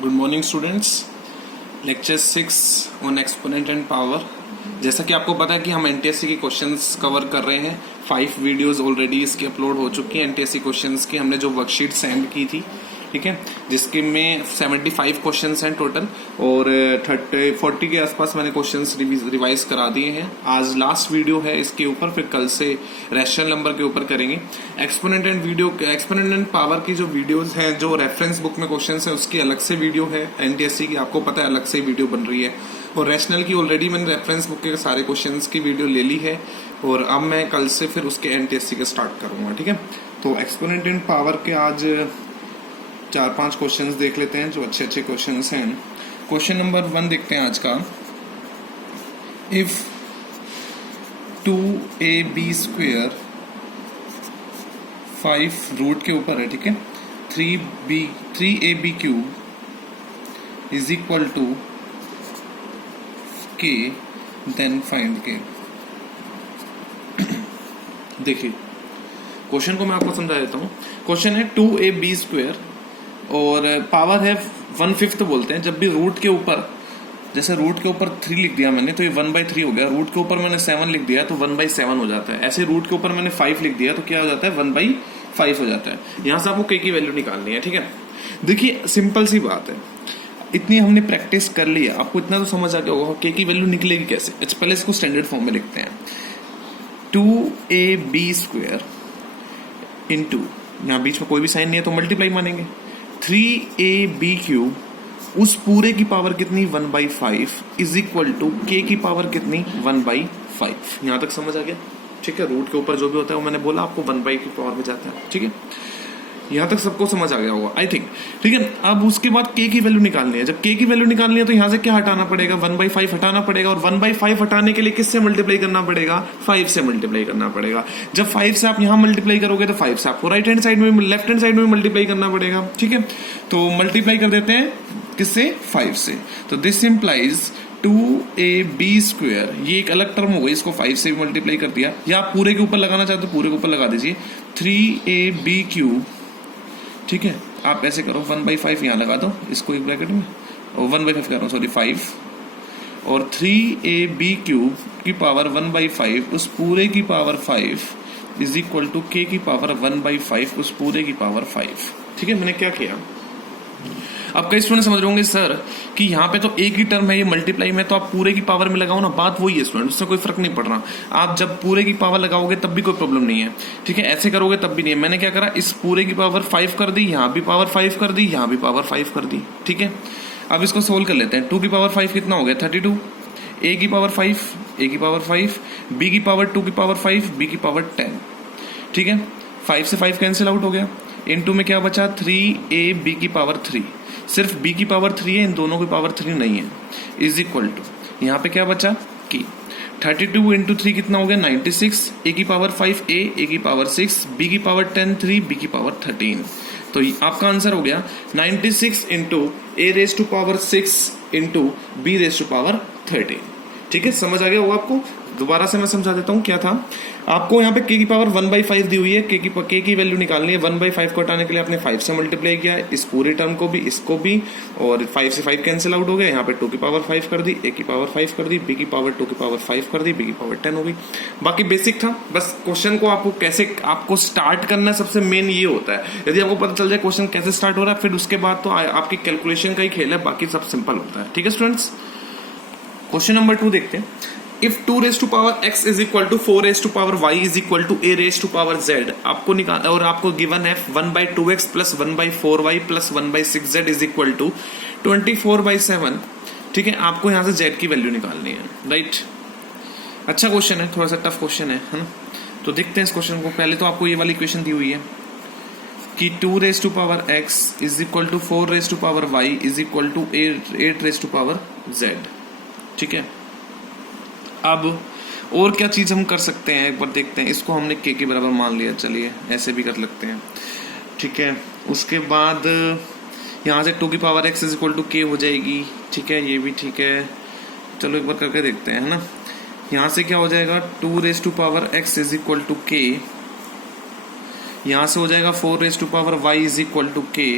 Good morning students. Lecture 6 on exponent and power. जैसा कि आपको पता है कि हम एनटीएससी के क्वेश्चंस कवर कर रहे हैं। 5 वीडियोस ऑलरेडी इसकी अपलोड हो चुकी हैं एनटीएससी क्वेश्चंस की। हमने जो वर्कशीट सेंड की थी, ठीक है, जिसके में 75 क्वेश्चंस हैं टोटल और 40 के आसपास मैंने क्वेश्चंस रिवाइज करा दिए हैं। आज लास्ट वीडियो है इसके ऊपर, फिर कल से रैशनल नंबर के ऊपर करेंगे। एक्सपोनेंट एंड पावर की जो वीडियोस हैं, जो रेफरेंस बुक में क्वेश्चंस है, उसकी अलग से वीडियो है एनटीएससी की, आपको पता है अलग से वीडियो बन रही है। और रैशनल की ऑलरेडी मैंने रेफरेंस बुक के सारे क्वेश्चंस की वीडियो ले ली है और अब मैं कल से फिर उसके एनटीएससी के स्टार्ट करूंगा, ठीक है। तो एक्सपोनेंट एंड पावर के आज 4-5 क्वेश्चंस देख लेते हैं जो अच्छे क्वेश्चंस हैं। क्वेश्चन नंबर 1 देखते हैं आज का। इफ 2ab स्क्वायर 5 रूट के ऊपर है, ठीक है, 3ab cube is equal to k, then find k। देखिए क्वेश्चन को मैं आपको समझा देता हूँ। क्वेश्चन है 2ab स्क्वायर और पावर है 1/5 बोलते हैं। जब भी रूट के ऊपर, जैसे रूट के ऊपर 3 लिख दिया मैंने तो ये 1/3 हो गया। रूट के ऊपर मैंने 7 लिख दिया तो 1/7 हो जाता है। ऐसे रूट के ऊपर मैंने 5 लिख दिया तो क्या हो जाता है, 1/5 हो जाता है। यहां से आपको k की वैल्यू निकालनी है, ठीक है। देखिए सिंपल सी बात है, इतनी हमने प्रैक्टिस कर ली है, आपको इतना तो समझ आ गया होगा k की वैल्यू निकलेगी कैसे। पहले इसको स्टैंडर्ड फॉर्म में लिखते हैं। 2ab स्क्वायर इंटू, यहाँ बीच में कोई भी साइन नहीं है तो मल्टीप्लाई मानेंगे, 3ab क्यूब, उस पूरे की पावर कितनी 1/5 इज इक्वल टू k की पावर कितनी 1/5। यहां तक समझ आ गया, ठीक है। रूट के ऊपर जो भी होता है वो मैंने बोला आपको 1/5 की पावर में जाता है, ठीक है। यहां तक सबको समझ आ गया होगा आई थिंक, ठीक है। अब उसके बाद k की वैल्यू निकालनी है। जब k की वैल्यू निकालनी है तो यहां से क्या हटाना पड़ेगा, 1/5 हटाना पड़ेगा। और 1/5 हटाने के लिए किससे मल्टीप्लाई करना पड़ेगा, 5 से मल्टीप्लाई करना पड़ेगा। जब 5 से आप यहां मल्टीप्लाई करोगे तो 5 से आपको राइट हैंड साइड में, लेफ्ट हैंड साइड में मल्टीप्लाई करना पड़ेगा, ठीक है। तो मल्टीप्लाई कर देते हैं किससे, 5 से। तो दिस इंप्लाइज 2ab स्क्वायर, ये एक अलग टर्म हो गई, इसको 5 से भी मल्टीप्लाई कर दिया। या आप पूरे के ऊपर लगाना चाहते हो पूरे के ऊपर लगा दीजिए, 3ab क्यूब, ठीक है। आप ऐसे करो 1/5 यहाँ लगा दो इसको एक ब्रैकेट में, और 1/5 कर रहा हूँ, सॉरी 5, और 3ab क्यूब की पावर 1/5 उस पूरे की power 5 is equal to k की पावर 1/5 उस पूरे की पावर 5, ठीक है। मैंने क्या किया, अब कई स्टूडेंट समझ रहे होंगे सर कि यहाँ पे तो एक ही टर्म है, ये मल्टीप्लाई में, तो आप पूरे की पावर में लगाओ ना। बात वही है स्टूडेंट, उससे कोई फर्क नहीं पड़ रहा। आप जब पूरे की पावर लगाओगे तब भी कोई प्रॉब्लम नहीं है, ठीक है। ऐसे करोगे तब भी नहीं है। मैंने क्या करा, इस पूरे की पावर 5 कर दी, यहाँ भी पावर 5 कर दी, यहाँ भी पावर 5 कर दी, ठीक है। अब इसको सोल्व कर लेते हैं। 2 की पावर 5 कितना हो गया, 32। a की पावर 5, a की पावर 5, b की पावर 2 की पावर 5, b की पावर 10, ठीक है। 5 से 5 कैंसिल आउट हो गया। इनटू में क्या बचा, 3ab की पावर 3, सिर्फ b की पावर 3 है, इन दोनों की पावर 3 नहीं है, इज इक्वल टू यहाँ पे क्या बचा की 32 इंटू 3 कितना हो गया 96, a की पावर 5 a की पावर 6, b की पावर 10 3, b की पावर 13। तो आपका आंसर हो गया 96 into a raise to power 6 into b raise to power 13, ठीक है। समझ आ गया होगा आपको। दोबारा से मैं समझा देता हूँ क्या था। आपको यहाँ पे k की पावर 1/5 दी हुई है, k की वैल्यू निकालनी है। 1/5 को हटाने के लिए आपने 5 से मल्टीप्लाई किया, इस पूरे टर्म को भी इसको भी, और 5 से 5 कैंसिल आउट हो गया। यहाँ पे 2 की पावर 5 कर दी, a की पावर 5 कर दी, b की पावर 2 की पावर 5 कर दी, b की पावर 10 हो गई। बाकी बेसिक था, बस क्वेश्चन को आपको कैसे आपको स्टार्ट करना है, सबसे मेन ये होता है। यदि आपको पता चल जाए क्वेश्चन कैसे स्टार्ट हो रहा है, फिर उसके बाद तो आपकी कैलकुलेशन का ही खेल है, बाकी सब सिंपल होता है, ठीक है स्टूडेंट्स। क्वेश्चन नंबर 2 देखते हैं। If 2 raise to power x is equal to 4 raise to power y is equal to a raise to power z, आपको निकालना, और आपको गिवन है 1/2x plus 1/4y plus 1/6z is equal to 24/7, ठीक है। आपको यहां से z की वैल्यू निकालनी है, राइट। अच्छा क्वेश्चन है, थोड़ा सा टफ क्वेश्चन है ना। तो देखते हैं इस क्वेश्चन को। पहले तो आपको ये वाली इक्वेशन दी हुई है कि 2 raise to power x is equal to 4 raise to power y is equal to 8 raise to power z, ठीक है। अब और क्या चीज हम कर सकते हैं, एक बार देखते हैं। इसको हमने k के बराबर मान लिया, चलिए ऐसे भी कर लगते हैं, ठीक है। उसके बाद यहाँ से 2 की power x is equal to k हो जाएगी, ठीक है, ये भी ठीक है। चलो एक बार करके देखते हैं, है ना। यहाँ से क्या हो जाएगा, 2 raise to power x is equal to k, यहाँ से हो जाएगा 4 raise to power y is equal to k,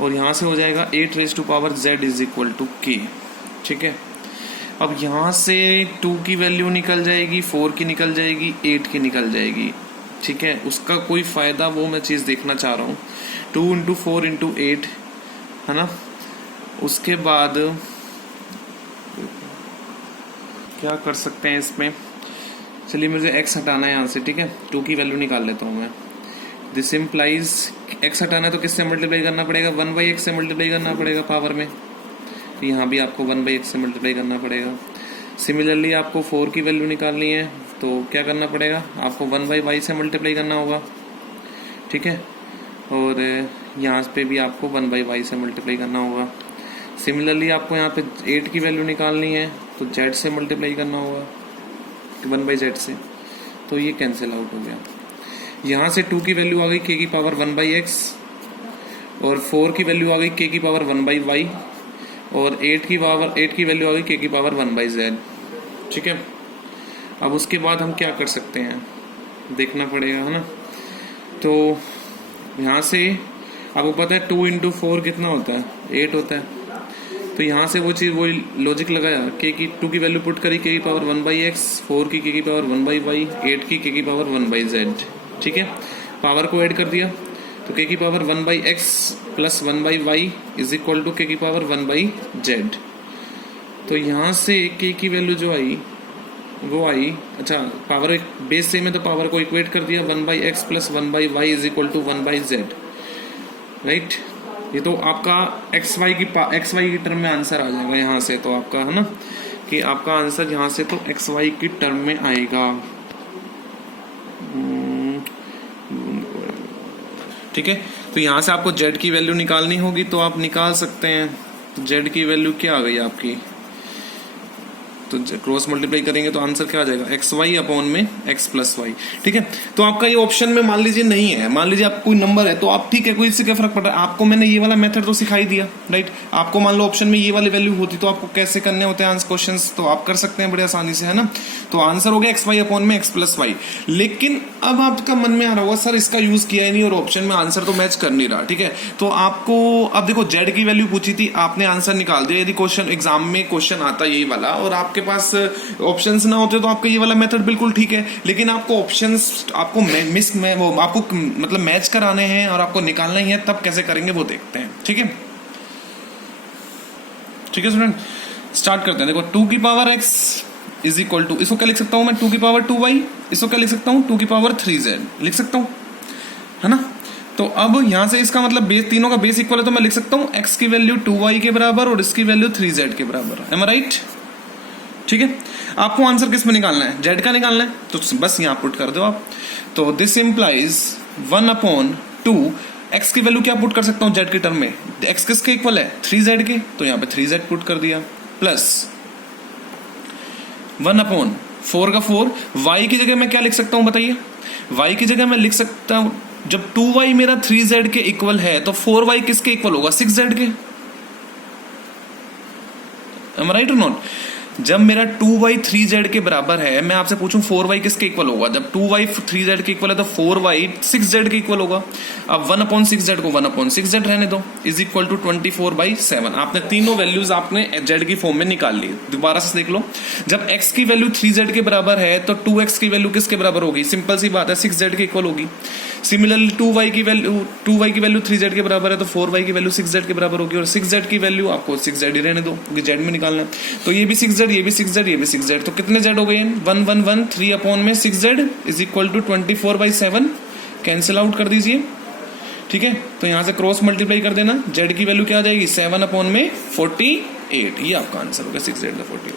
और यहाँ से हो जाएगा 8 raise to power z is equal to k। ठीक है, अब यहाँ से 2 की वैल्यू निकल जाएगी, 4 की निकल जाएगी, 8 की निकल जाएगी। ठीक है, उसका कोई फ़ायदा वो मैं चीज़ देखना चाह रहा हूँ। 2 इंटू 4 इंटू 8 है ना। उसके बाद क्या कर सकते हैं इसमें, चलिए मुझे x हटाना है यहाँ से। ठीक है, 2 की वैल्यू निकाल लेता हूँ मैं। दिस इम्प्लाइज x हटाना है तो किससे मल्टीप्लाई करना पड़ेगा, 1/x से मल्टीप्लाई करना पड़ेगा पावर में। तो यहाँ भी आपको 1/x से मल्टीप्लाई करना पड़ेगा। सिमिलरली आपको 4 की वैल्यू निकालनी है तो क्या करना पड़ेगा, आपको 1/y से मल्टीप्लाई करना होगा। ठीक है, और यहाँ पे भी आपको 1/y से मल्टीप्लाई करना होगा। सिमिलरली आपको यहाँ पे 8 की वैल्यू निकालनी है तो z से मल्टीप्लाई करना होगा, 1/z से। तो ये कैंसिल आउट हो गया। यहाँ से 2 की वैल्यू आ गई k की पावर 1/x, और 4 की वैल्यू आ गई k की पावर 1/y, और 8 की वैल्यू आ गई k की पावर 1/z। ठीक है, अब उसके बाद हम क्या कर सकते हैं देखना पड़ेगा, है ना। तो यहाँ से आपको पता है 2 इंटू 4 कितना होता है, 8 होता है। तो यहाँ से वो चीज़ वही लॉजिक लगाया, k की 2 की वैल्यू पुट करी k की पावर 1/x, 4 की k की पावर 1/y, 8 की k की पावर 1/z। ठीक है, पावर को ऐड कर दिया तो k की power 1/x plus 1/y is equal to k की पावर 1/z। तो यहाँ से k की वैल्यू जो आई वो आई, अच्छा पावर एक बेस सेम है तो पावर को इक्वेट कर दिया, 1/x plus 1/y is equal to 1/z। Right, ये तो आपका xy की टर्म में आंसर आ जाएगा यहाँ से। तो आपका है ना कि आपका आंसर यहाँ से तो xy की टर्म में आएगा। ठीक है, तो यहाँ से आपको z की वैल्यू निकालनी होगी तो आप निकाल सकते हैं। z की वैल्यू क्या आ गई आपकी, तो क्रॉस मल्टीप्लाई करेंगे तो आंसर क्या आ जाएगा, xy अपॉन में x प्लस वाई। ठीक है, तो आपका ये ऑप्शन में मान लीजिए नहीं है, मान लीजिए आपको कोई नंबर है तो आप ठीक है, कोई इससे क्या फर्क पड़ रहा है, आपको मैंने ये वाला मेथड तो सिखाई दिया। राइट, आपको मान लो ऑप्शन में ये वाली वैल्यू होती तो आपको कैसे करने होते हैं आंसर क्वेश्चन, तो आप कर सकते हैं बड़े आसानी से, है ना। तो आंसर हो गया xy अपॉन में x प्लस वाई। लेकिन अब आपका मन में आ रहा होगा सर इसका यूज किया ही नहीं और ऑप्शन में आंसर तो मैच कर नहीं रहा। ठीक है, तो आपको अब देखो z की वैल्यू पूछी थी, आपने आंसर निकाल दिया। यदि क्वेश्चन एग्जाम में क्वेश्चन आता यही वाला और आपके पास ऑप्शंस ना होते तो आपका ये वाला मेथड बिल्कुल ठीक है। लेकिन आपको ऑप्शंस आपको आपको मतलब मैच कराने हैं और आपको निकालना ही है, तब कैसे करेंगे वो देखते हैं। ठीक है, ठीक है स्टूडेंट, स्टार्ट करते हैं। देखो 2 की power x is equal to, इसको क्या लिख सकता हूं मैं, 2 की पावर 2y, इसको क्या लिख सकता हूं 2 की पावर 3z लिख सकता हूं, है ना। तो अब यहां से इसका मतलब बेस, तीनों का बेस इक्वल है तो मैं लिख सकता हूं x की वैल्यू 2y के बराबर और इसकी वैल्यू 3z के बराबर। एम आई राइट? ठीक है, आपको आंसर किस में निकालना है, z का निकालना है, तो बस यहां पुट कर दो आप। तो दिस इंप्लाइज 1/2, x की वैल्यू क्या पुट कर सकता हूं z की टर्म में, x किसके इक्वल है 3z के, तो यहां पे 3z पुट कर दिया, प्लस 1/4 का 4, y की जगह मैं क्या लिख सकता हूं बताइए, y की जगह मैं लिख सकता हूं जब 2y मेरा 3z के इक्वल है तो 4y किसके इक्वल होगा 6z के। Am I right or not? जब मेरा 2y 3z के बराबर है, मैं आपसे पूछूं 4y किसके इक्वल होगा, जब 2y 3z के इक्वल है तो 4y 6z के इक्वल होगा। अब 1/6z को 1/6z रहने दो, इज इक्वल टू 24/7। आपने तीनों वैल्यूज आपने z की फॉर्म में निकाल ली। दोबारा से देख लो, जब x की वैल्यू 3z के बराबर है तो 2x की वैल्यू किसके बराबर होगी, सिंपल सी बात है 6z के इक्वल होगी। सिमिलरली 2y की वैल्यू 3z के बराबर है तो 4y की वैल्यू 6z के बराबर होगी, और 6z की वैल्यू आपको 6z ही रहने दो क्योंकि z में निकालना है। तो ये भी 6z, ये भी 6z, ये भी 6z, तो कितने z हो गए 1 3 में 6z is equal to 24/7। Cancel out कर दीजिए। ठीक है, तो यहां से क्रॉस मल्टीप्लाई कर देना, z की वैल्यू क्या आ जाएगी 7/48। ये आपका आंसर होगा 6z का 48।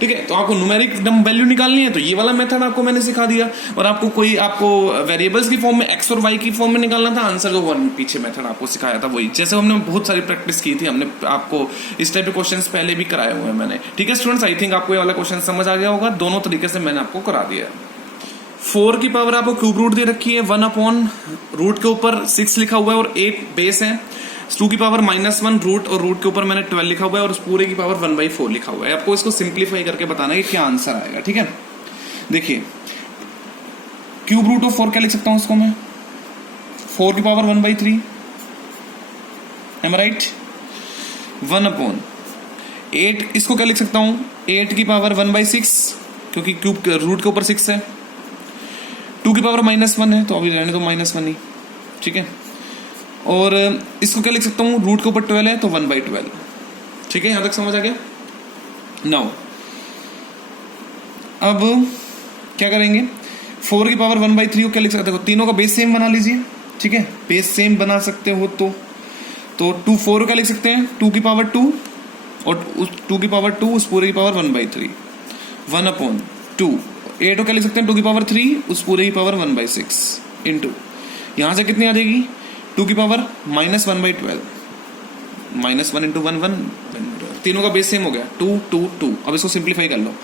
ठीक है, तो आपको न्यूमेरिक वैल्यू निकालनी है तो ये वाला मेथड आपको मैंने सिखा दिया, और आपको वेरिएबल्स की फॉर्म में x और y की फॉर्म में निकालना था आंसर, जो पीछे मेथड आपको सिखाया था वही, जैसे हमने बहुत सारी प्रैक्टिस की थी, हमने आपको इस टाइप के क्वेश्चंस पहले भी कराए हुए हैं मैंने। ठीक है स्टूडेंट्स, आई थिंक आपको ये वाला क्वेश्चन समझ आ गया होगा, दोनों तरीके से मैंने आपको करा दिया। 4 की पावर आपको क्यूब रूट दे रखी है, 1/रूट के ऊपर 6 लिखा हुआ है और 8 बेस है। 2 की पावर -1 रूट, और रूट के ऊपर मैंने 12 लिखा हुआ है और उस पूरे की पावर 1/4 लिखा हुआ है। आपको इसको सिंप्लीफाई करके बताना है कि क्या आंसर आएगा। ठीक है, देखिए क्यूब रूट ऑफ 4 क्या लिख सकता हूं इसको मैं, 4 की पावर 1/3 एम राइट? 1/8 इसको क्या लिख सकता हूं? 8 की पावर 1/6, क्योंकि क्यूब रूट के ऊपर 6 है। 2 की पावर -1 है, तो अभी रहने दो -1 ही, ठीक है। और इसको क्या लिख सकता हूं? रूट के ऊपर 12 है, तो 1/12, ठीक है। यहां तक समझ आ गया? नाउ अब क्या करेंगे? 4 की पावर 1/3 को क्या लिख सकते हो? तीनों का बेस सेम बना लीजिए, ठीक है। बेस सेम बना सकते हो तो 2 4 को क्या लिख सकते हैं? 2 की पावर 2, और उस 2 की पावर 2 उस पूरे की पावर 1/3, 1/2। 8 को क्या लिख सकते हैं? 2 की पावर 3 उस पूरे की पावर 1/6 इंटू, यहां से कितनी आ जाएगी? 2 की पावर -1/12, -1 इंटू 1 1, तीनों का बेस सेम हो गया, 2 2 2। अब इसको सिंप्लीफाई कर लो।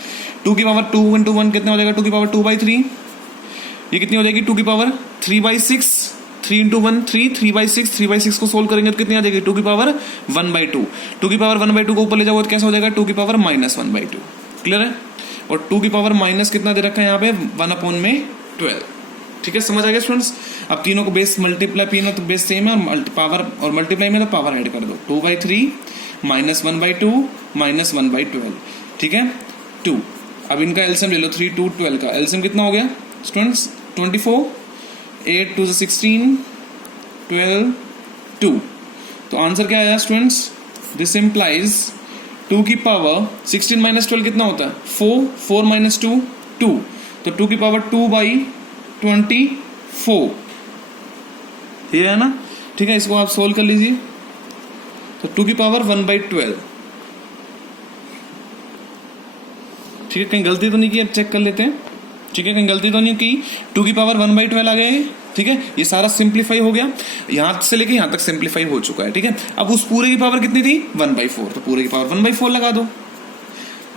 2 की पावर 2 इंटू 1 कितना हो जाएगा? 2 की पावर 2/3। ये कितनी हो जाएगी? 2 की पावर 3/6, 3 इंटू 1 3, 3/6, 3/6 को सोल्व करेंगे तो कितनी आ जाएगी? 2 की पावर 1/2। 2 की पावर 1/2 को ऊपर ले जाओगे तो कैसा हो जाएगा? 2 की पावर -1/2। क्लियर है? और 2 की पावर माइनस कितना दे रखा है यहाँ पे? 1/12, ठीक है। समझ आ गया स्टूडेंट्स? अब तीनों को बेस मल्टीप्लाई, तीनों तो बेस सेम है, और पावर और मल्टीप्लाई में तो पावर ऐड कर दो। 2/3 -1/2 -1/12, ठीक है, 2। अब इनका एलसीएम ले लो, 3 2 12 का एलसीएम कितना हो गया स्टूडेंट्स? 24, 8 2 16, 12 2। तो आंसर क्या आया स्टूडेंट्स? दिस इंप्लाइज 2 की पावर 16 - 12 कितना होता है? 4, 4 - 2 2, तो 2 की पावर 2/24, ये है ना, ठीक है। इसको आप सोल्व कर लीजिए, तो 2 की पावर 1/12, ठीक है। कहीं गलती तो नहीं की? अब चेक कर लेते हैं, ठीक है। कहीं गलती तो नहीं की? 2 की पावर 1/12 आ गए, ठीक है। ये सारा सिंप्लीफाई हो गया, यहां से लेके यहां तक सिंप्लीफाई हो चुका है, ठीक है। अब उस पूरे की पावर कितनी थी? 1/4, तो पूरे की पावर 1/4 लगा दो,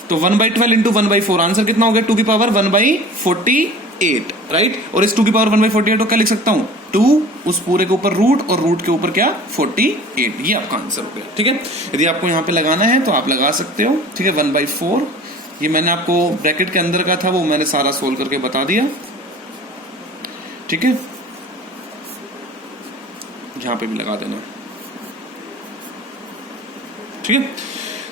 तो 1/12 इंटू 1/4 आंसर कितना हो गया? 2 की पावर 1/48, राइट। और इस 2 की पावर 1/48 को क्या लिख सकता हूं? 2 उस पूरे के ऊपर रूट, और रूट के ऊपर क्या? 48, ये आपका आंसर हो गया, ठीक है। यदि आपको यहां पे लगाना है तो आप लगा सकते हो, ठीक है। 1/4 ये मैंने आपको ब्रैकेट के अंदर का था, वो मैंने सारा सोल्व करके बता दिया, ठीक है। यहां पे भी लगा देना, ठीक है।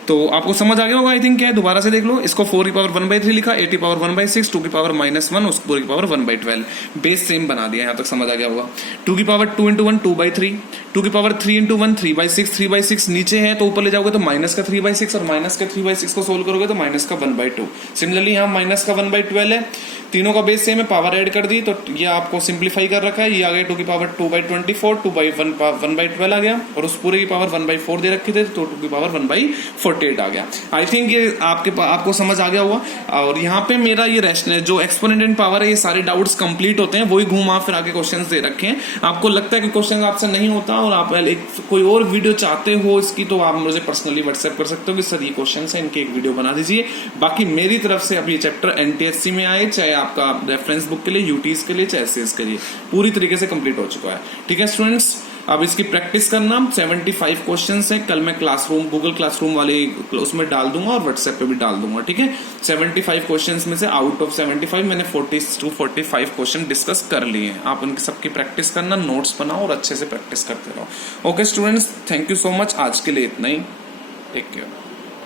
तो आपको समझ आ गया होगा आई थिंक। क्या है, दोबारा से देख लो। इसको 4 की पावर 1/3 लिखा, 8 की पावर 1/6, 2 की पावर -1, उस पूरे की पावर 1/12, बेस सेम बना दिया। यहां तक समझ आ गया होगा। 2 की पावर 2 इंटू 1 2/3, 2 की पावर 3 इंटू 1 3/6, 3/6 नीचे है तो ऊपर ले जाओगे तो माइनस का 3/6, और माइनस का 3/6 को सोल्व करोगे तो माइनस का 1/2। सिमिलरली यहाँ माइनस का 1/12 है, तीनों का बेस सेम है, पावर ऐड कर दी तो ये आपको सिंप्लीफाई कर रखा है। ये आ गया 2 की पावर 2/24, 1/12 आ गया, और उस पूरे की पावर 1/4 दे रखी थी, तो 2 की पावर 1/48 आ गया। आई थिंक ये आपको समझ आ गया होगा। और यहाँ पे मेरा ये रैशनल जो एक्सपोनेंट एंड पावर है, ये सारे डाउट्स कंप्लीट होते हैं, वही घुमा फिर आके क्वेश्चंस दे रखे हैं। आपको लगता है कि क्वेश्चन आपसे नहीं होता और आप कोई और वीडियो चाहते हो इसकी, तो आप मुझे पर्सनली व्हाट्सएप कर सकते हो कि सर ये क्वेश्चन है, इनकी एक वीडियो बना दीजिए। बाकी मेरी तरफ से अब ये चैप्टर एनटीएससी में आए, चाहे आपका रेफरेंस बुक के लिए, यूटीज के लिए, चाहे एसएस के लिए, पूरी तरीके से कंप्लीट हो चुका है, ठीक है स्टूडेंट्स। अब इसकी प्रैक्टिस करना। 75 क्वेश्चंस हैं, कल मैं क्लासरूम, गूगल क्लासरूम वाले उसमें डाल दूंगा और व्हाट्सएप पे भी डाल दूंगा, ठीक है। 75 क्वेश्चंस में से आउट ऑफ 75 मैंने 40 to 45 क्वेश्चन डिस्कस कर लिए हैं। आप उनकी सबकी प्रैक्टिस करना, नोट्स बनाओ और अच्छे से प्रैक्टिस करते रहो। Okay students, thank you so much. आज के लिए इतना ही, टेक केयर।